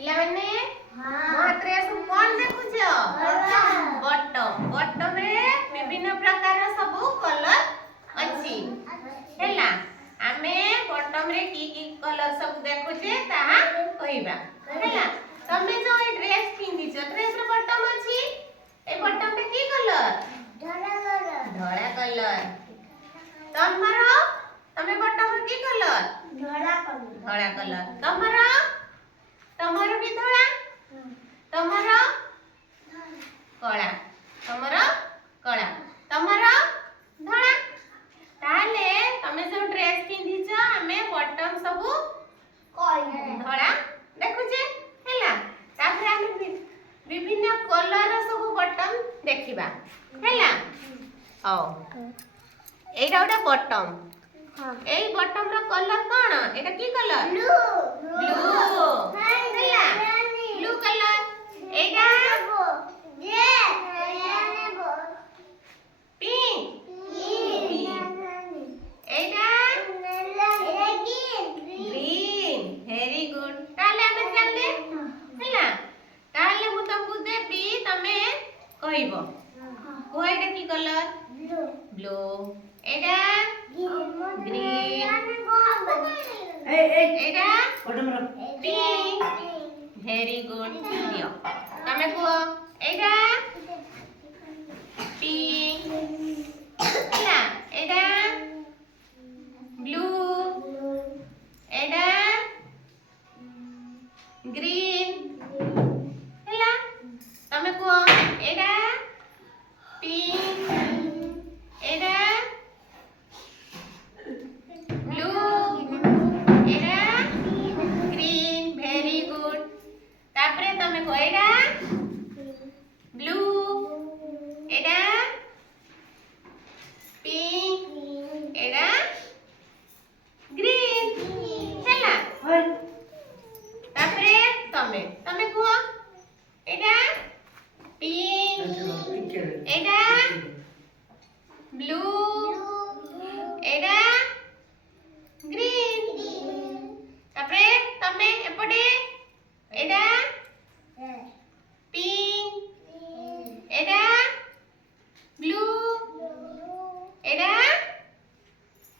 ପିଲାମାନେ ମୋ ହାତରେ ସବୁ କଣ ଦେଖୁଛ? ବଟମ। ବଟମରେ ବିଭିନ୍ନ ପ୍ରକାର ସବୁ କଲର ଅଛି ହେଲା। ଆମେ ବଟମରେ କି କଲର ସବୁ ଦେଖୁଛେ ତାହା କହିବା ହେଲା। ତମେ ଯୋଉ ଏ ଡ୍ରେସ ପିନ୍ଧିଛ ଡ୍ରେସର ବଟମ ଅଛି, ଏ ବଟମଟା କି କଲର? ଧଳା କଲର। ତମେ ବଟମ କି କଲର? ଧଳା କଲର। ତମର ବି ଧଳା, ତମର କଳା, ତମର କଳା, ତମର ଧଳା। ତାହେଲେ ତମେ ଯୋଉ ଡ୍ରେସ ପିନ୍ଧିଛ ଆମେ ବଟମ ସବୁ ଧଳା ଦେଖୁଛେ ହେଲା। ତାପରେ ଆମେ ବିଭିନ୍ନ କଲର ସବୁ ବଟମ ଦେଖିବା ହେଲା। ହଉ, ଏଇଟା ଗୋଟେ ବଟମ। এই বটমର କଲର କଣ? এটা কি কলর? ব্লু ହେଲା, ব্লু কলর। এইটা পিঙ্ক, এইটা গ্রিন। Very good. তাহলে ଆମେ ଜାଣିଲେ ହେଲା। ତାହେଲେ ମୁଁ ତମକୁ ଦେବି, ତମେ କହିବ। କୁହ ଏଇଟା କି କଲର? ବ୍ଲୁ। ଏଇଟା গ্রিন, এইটা পিঙ্ক। Very good. দিও তুমি কুহ এইটা পিঙ্ক ହେଲା, এইটা ব্লু, এইটা গ্রিন ହେଲା। তুমি কুহ এইটা পিঙ্ক, এইটা ব্লু, এইটা গ্রিন। Very good. তারপরে তুমি কো এইটা ব্লু, এইটা পিঙ্ক, এইটা গ্রিন ହେଲା। তারপরে তুমি কো এইটা পিঙ্ক, এইটা ব্লু, এইটা গ্রিন। তারপরে তুমি এপটে এইটা পিঙ্ক, এইটা ব্লু, এইটা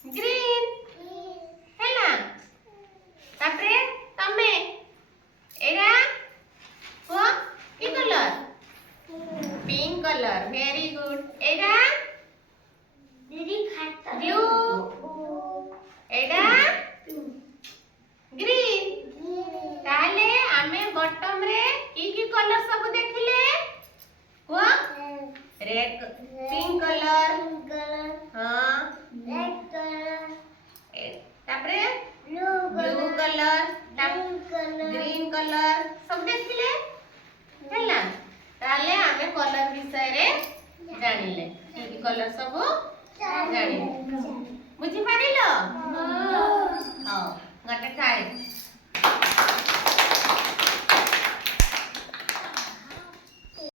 গ্রিন ହେଲା। তারপরে তুমি এইটা কুহ কি colour? Pink colour. Very good. এইটা ব্লু, এইটা গ্রিন। তাহলে আমি বটম রে কি কলর सब देखिले? কুহ রেড, পিঙ্ক কলর, हां তারপরে ব্লু কলর, গ্রিন কলর सब देखिले ହେଲା। তাহলে আমি কলর বিষয়ে জানিলে কি কলর सब জানিলে। বুঝি